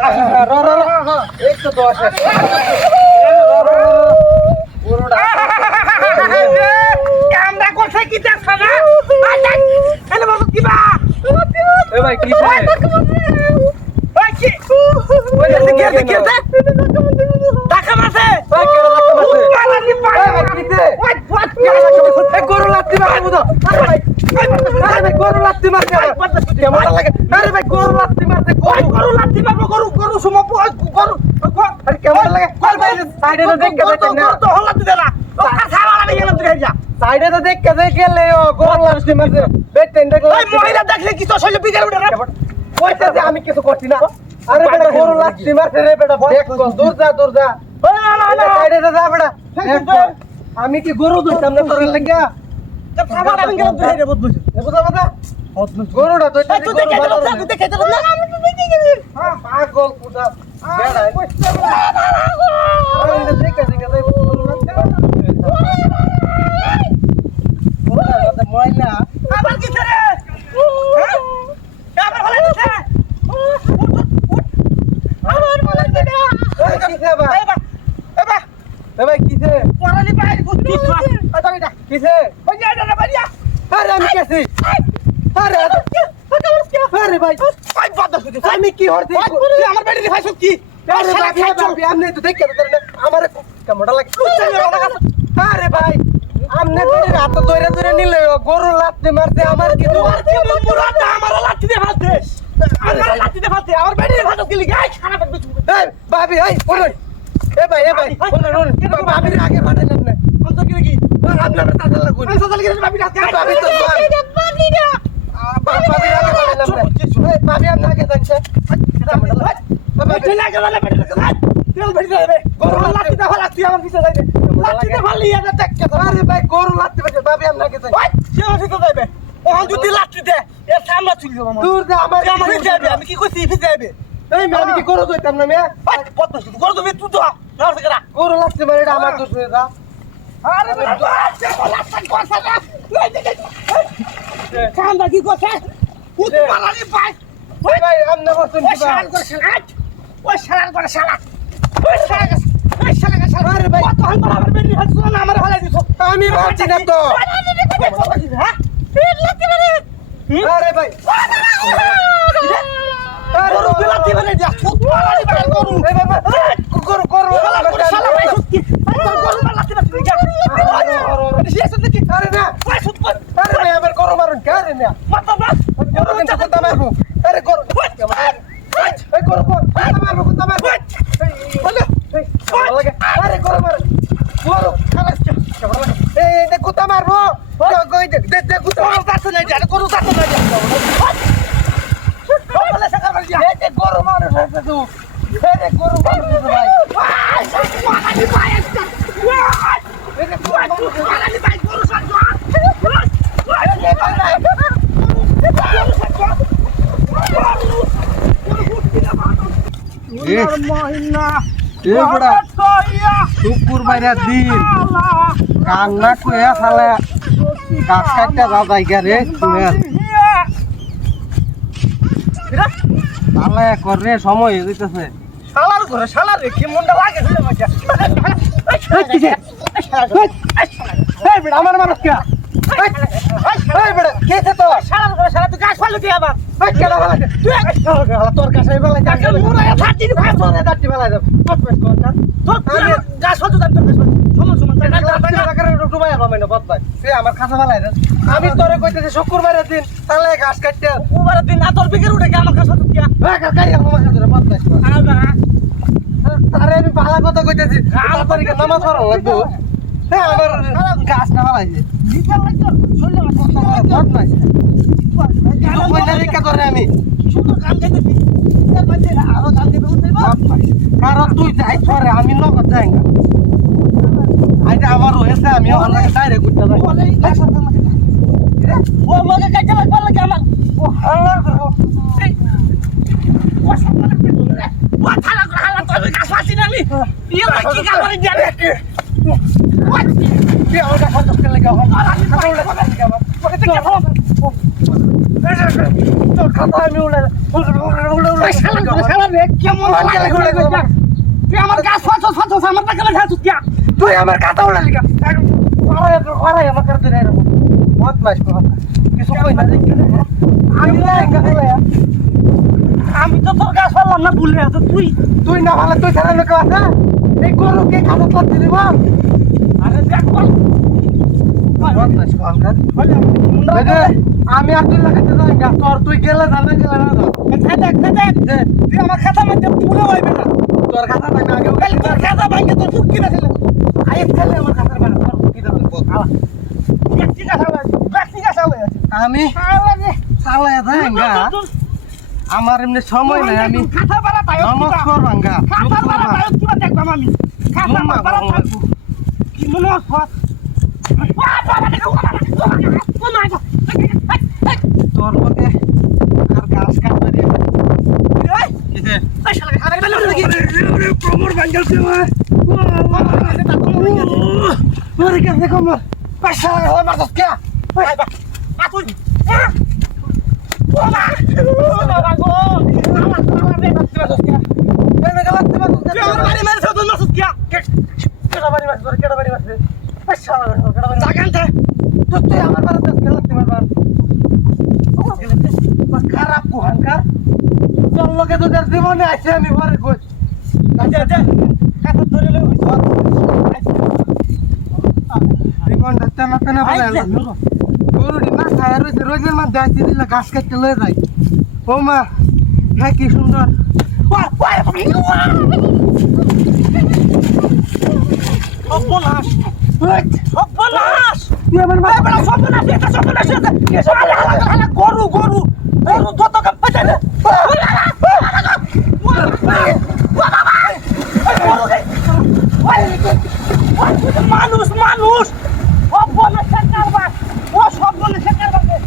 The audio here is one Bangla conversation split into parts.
रो रो रो एक तो दो আছে পুরোটা ক্যামেরা করছে কি দেখছ না এলে বাবু কি বা এ ভাই কি ওই কি ওই দেখে টাকা মাসে ভাই কেন ধাক্কা মারছে পালানি পালা ভাই কিতে ওই ফুট এ গরু লাত্তি মারছে বুঝো আরে ভাই গরু লাত্তি মারছে কেমন লাগে আরে ভাই গরু লাত্তি মারছে গরু লাত্তি মারবো গরু সুমো গরু আরে কেমন লাগে আরে ভাই সাইডে তো দেখ কে না তো হল্লা দিতে না ও কাছা वाला গেলাম তুই যা সাইডে তো দেখ কে গেলে ও গরু লাত্তি মারছে বেটেন দেখ ওই মহিলা দেখলে কি তো শৈল বিগার উঠে না ওইটা যে আমি কিছু করছি না আরে বেটা গরু লাত্তি মারছে রে বেটা দেখ দূর যা সাইডে যা বেটা আমি কি গরু ধরতাম না তোর লাগিয়া খাবার আমি গেলাম তুই রে বদবুঝ বুঝা কথা গরুটা তো তুই দেখে দিল তুই দেখে দিল না আমি তো দেখে গেছি হ্যাঁ পাগল পুটা বেড়া আরে ইন্দে দেখে যাই গরু লাত্তি মারছে ময়লা আবার কি রে হ্যাঁ আবার ভালো দিছে আবার ভালো দিছে এই কিসে বা এ ভাই কিসে পরালি বাইরে কুত্তি আচ্ছা এটা কিসে ওই যে এটা বাড়িয়া আরে আমি কেসি আরে আরে ভাই ভাই বাদ দাও আমি কি হরছি তুই আমার বাড়ি ভাই সত্যি আরে ভাই আমি তো দেখে তো আমার কেমনটা লাগে আরে ভাই আমনে তোর হাত ধরে নিলে গরু লাত্তি মারতে আমার কি তো আর কি মুরাদা আমার লাঠি দিয়ে ফালতে আমার লাঠি দিয়ে ফালতে আমার বাড়ি ফালতে কি গায় খারাপ একটু এই ভাবি এই ওই এ ভাই ভাবির আগে পাঠাইলাম না কোন তো কি আপনার দাদা লাগুন আমি সকালে গেছি ভাবি রাতে ভাবি তো ভাবির আগে পাঠাইলাম না এই ভাবি আপনি আগে জানছে তুই লাগে বলে বেড়ে তুই বেড়ে যাবে গরু লাঠি দিয়ে ফালা তুই আমার পিছে যাইবে লাঠি দিয়ে ফাললি এটা দেখ কে আরে ভাই গরু লাত্তি মারছে ভাবি আপনি আগে জানছে তুই আমার পিছে যাইবে ও যদি লাঠি দে এর সামনে চুল যাব আমার দূর যা আমার আমার পিছে যাবে আমি কি কইছি পিছে যাবে এই আমি কি গরু ধরতাম না মেয়ে কত শুধু গরু তুমি তুই তো নাও থেকে রাখ গরু লাত্তি মারে এটা আমার দোষ হয়ে যা আরে বাচ্চা লাঠি কোসা না কান্দা কি কোসা উত পালানি ভাই ওই ভাই আমনে বসুন ওই শালার করে শালা ওই শালার করে শালা ওই শালার শালা আরে ভাই কত হল আমার বেরি হাত না আমার হলাই দিছ আমি বাঁচি না তো হ্যাঁ পেট লাগতে পারে আরে ভাই গরু বিলাতি মানে দিয়া ফুট পালানি ভাই গরু এই বাবা গরু শালা ভাই সত্যি গরু বিলাতি না তুই যা আরে শেষ হতে কি আরে না ভাই সুত কর আরে ভাই আমার গরু মারুন কে রে না মাথা বাস গরু কিন্তু কথা মারবো আরে গরু এই গরু কথা মারবো কথা মারবো বলে ভালো লাগে আরে গরু মার গরু খালাস কেমন লাগে এই দে কথা মারবো কই দে দে কথা গরু কাছে নাই যা গরু কাছে নাই যা বলে সাকার বাড়ি যা এই দে গরু মারো না তুই এই দে গরু মারো ভাই ভাই পালানি ভাই একটা এই দে গরু মারো পালানি ভাই গরু সাজ শুক্রবারের দিন কান্না কইয়া খালে গাছ কাটতে যাই রে তাহলে করে সময় হয়ে যেতেছে শালার ঘরে শালার রে কি মুন্ডা লাগে ছিল মাঝে আমার মানুষ কে কেছে তো শালার ঘরে শালা তুই গাছ ফালু দি আবার কেন ভালো তোর কাছে বেলা কাছে মুরা ফাটি দি ভাই তোর দাঁড়টি বেলা যাব তোর গাছ ফালু দাম তোর সমান সমান আমার খাসা বেলা আমি তোরে কইতেছি শুক্রবারের দিন তাহলে ঘাস কাটতে ওবারে দিন না তোর বিকের উঠে আমার কাছে তুই কি আরে আমি ভালো কথা কইতেছি নামাজ পড়া লাগবো হ্যাঁ আমার গাছ না বালাইছে বিকেল লাগতো শুনলে আমি শুধু কাম খাইতেছি এর মধ্যে আরো কাম খাইতে উঠতে কারণ তুই যাই পরে আমি নগদ যাই না আইটা আমার হয়েছে আমি অনেক ডাইরেক্ট করতে যাই ও মগে কাটতে পারলে কি আমার ও হালা ও সামনে ও থালা হালা তো গাছ ফাটি না নি ইয়ে কি কাম করে জানে কি আমার কাছে লাগে তোর খাতা আমি উড়ে শালা রে কেমন তুই আমার গাছ ফাঁস আমার টাকা লেখা তুই তুই আমার খাতা উড়ে লিখা ওরাই আমার কাছে নেই রে মত মাস কিছু কই না দেখি আমি না আমি তো তোর গাছ ফাললাম না ভুলে আছে তুই না ভালো তুই ছাড়া লোক আছে এই গরুকে খাতা করতে দিব আরে দেখ বল মত মাস কাকা আমি আর তুই লাগাতে যাই গা তোর তুই গেলে জানা গেলে না দেখ তুই আমার খাতা মধ্যে পুরো হইবে না তোর খাতা নাই না আগে কাল তোর খাতা ভাঙে তোর ফুকি না ছিল আইস খেলে আমার খাতার মানে তোর কি দাও ব্যক্তি গাছ হবে আমি চালাই যাই গা আমার এমনি সময় নাই আমি খাতা বাড়া তাই নমস্কার ভাঙ্গা খাতা বাড়া তাই কিবা দেখবাম আমি খাতা বাড়া থাকবো কি মনে হয় তোর মধ্যে আর গাছ কাটবে রে কোমর ভাঙ্গালছে তোর কাছে কমর পাশা হল মারছস কে আসুন বাবা গো আমার রে মারছস কে এনে গলাতে বাদ তুই আমার বাড়ি মারছস তুই মারছস কে কেডা বাড়ি মারছ কেডা বাড়ি মারছ পাশা কেডা বাড়ি জাগানতে তুই আমার বাড়িতে গলাতে মারবার খারাপ কুহানকার তোর লগে তোদের জীবনে আছে আমি পরে কই যা খাতা ধরে লই জীবনটা টানা টানা বলে গরুটি না খায় রয়েছে রোজের মধ্যে আসি দিলে ঘাস কাটতে লয়ে যায় ও মা হ্যাঁ কি সুন্দর সর্বনাশ সর্বনাশ তুই আমার মা বড় সর্বনাশ এটা সর্বনাশ গরু গরু গরু যত কাপতে না মানুষ মানুষ সর্বনাশ কারবার ও সর্বনাশ কারবার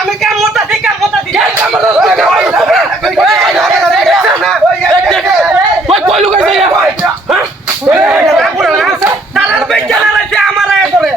আমি কেমন মোটা ঠিক কথা দিই কই লুকাই যাই হ্যাঁ তারার বেচা না রে আমার আয় করে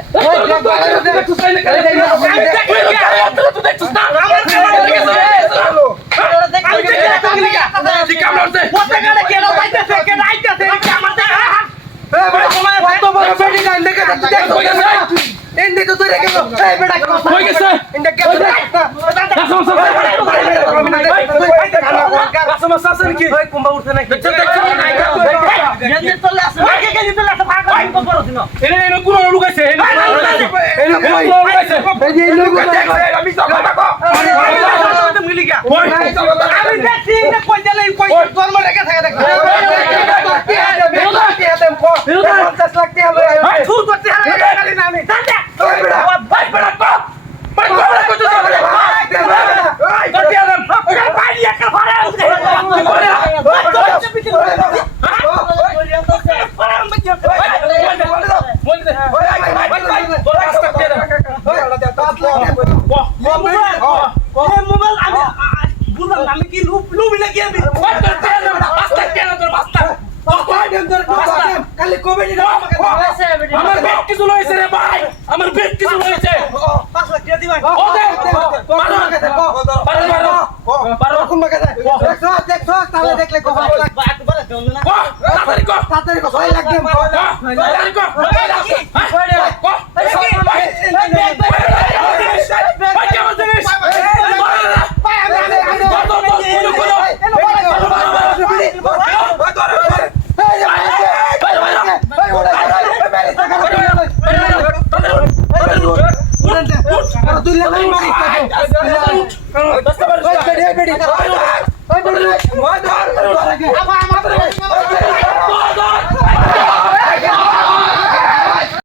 আমি কি লুবি নাকি আমি খালি কমেডি না আমাকে আমার ব্যাগ কিছু লইছে রে ভাই আমার ব্যাগ কিছু লইছে 5 লাখ টাকা দিবেন ও দে পারো কোন মাকে যায় দেখছো তাহলে দেখলে কো 5 লাখ তাড়াতাড়ি কর তাড়াতাড়ি কো 6 লাখ দেন তাড়াতাড়ি কর আমার